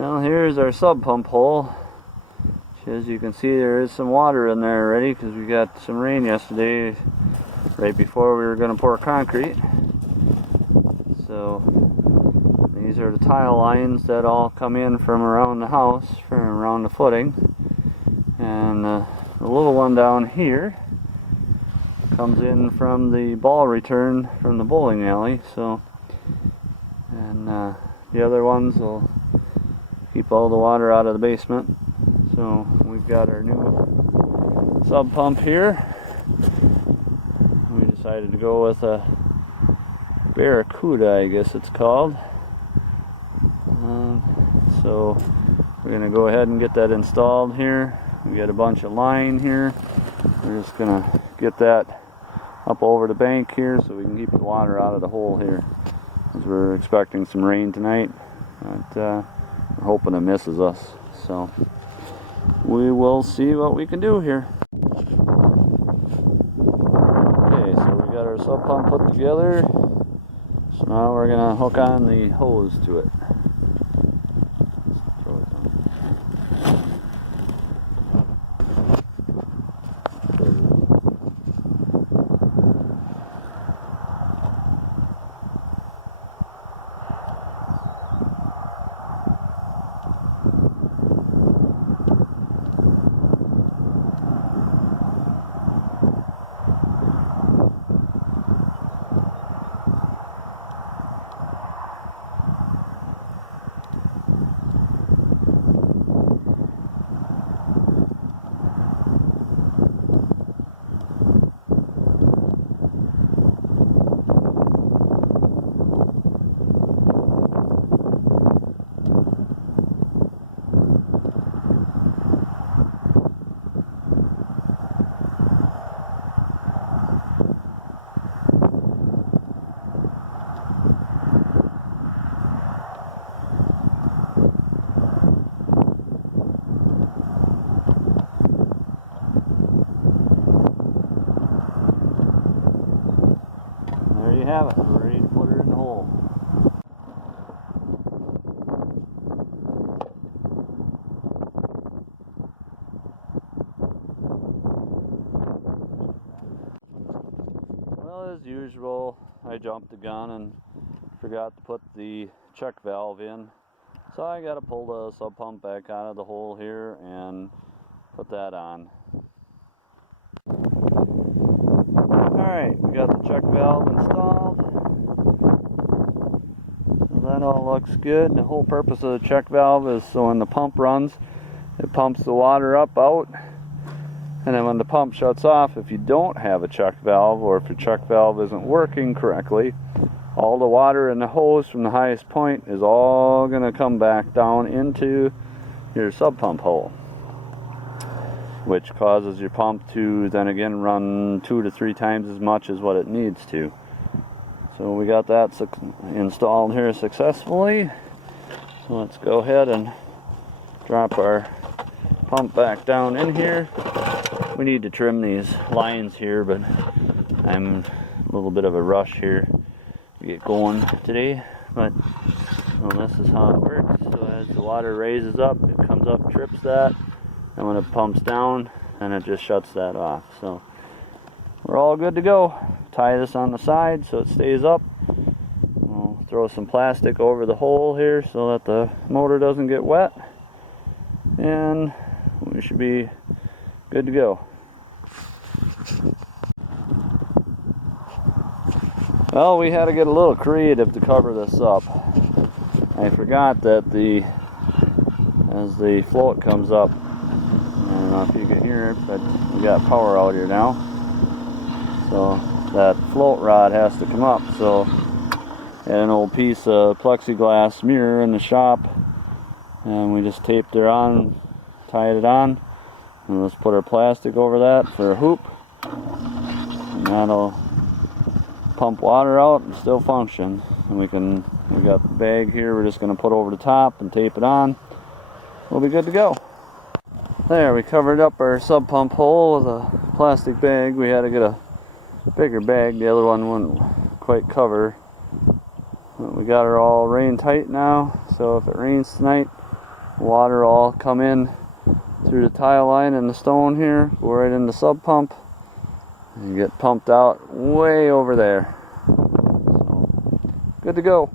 Well, here's our sub pump hole. As you can see, there is some water in there already because we got some rain yesterday right before we were going to pour concrete. So these are the tile lines that all come in from around the house, from around the footing. And the little one down here comes in from the ball return from the bowling alley. So, and the other ones will keep all the water out of the basement. So we've got our new sub pump here. We decided to go with a Barracuda, I guess it's called. So we're going to go ahead and get that installed here. We got a bunch of line here. We're just going to get that up over the bank here so we can keep the water out of the hole here, because we're expecting some rain tonight, but we're hoping it misses us. So we will see what we can do here. Okay, so we got our sub pump put together. So now we're going to hook on the hose to it. There you have it. We're ready to put her in the hole. Well, as usual, I jumped the gun and forgot to put the check valve in. So I got to pull the sub pump back out of the hole here and put that on. Alright, we got the check valve installed. So that all looks good. The whole purpose of the check valve is so when the pump runs, it pumps the water up out. And then when the pump shuts off, if you don't have a check valve, or if your check valve isn't working correctly, all the water in the hose from the highest point is all going to come back down into your sub pump hole, which causes your pump to then again run 2 to 3 times as much as what it needs to. So we got that installed here successfully. So let's go ahead and drop our pump back down in here. We need to trim these lines here, but I'm a little bit of a rush here to get going today. But well, this is how it works. So as the water raises up, it comes up, trips that, and when it pumps down, then it just shuts that off. So we're all good to go. Tie this on the side so it stays up. We'll throw some plastic over the hole here so that the motor doesn't get wet, and we should be good to go. Well, we had to get a little creative to cover this up. I forgot that as the float comes up, I don't know if you can hear it, but we got power out here now. So that float rod has to come up. So I had an old piece of plexiglass mirror in the shop, and we just taped it on, tied it on, and let's put our plastic over that for a hoop, and that'll pump water out and still function. And we got the bag here we're just going to put over the top and tape it on. We'll be good to go. There, we covered up our sub pump hole with a plastic bag. We had to get a bigger bag, the other one wouldn't quite cover. But we got her all rain tight now, so if it rains tonight, Water all come in through the tile line and the stone here, go right in the sub pump, and get pumped out way over there. So, good to go.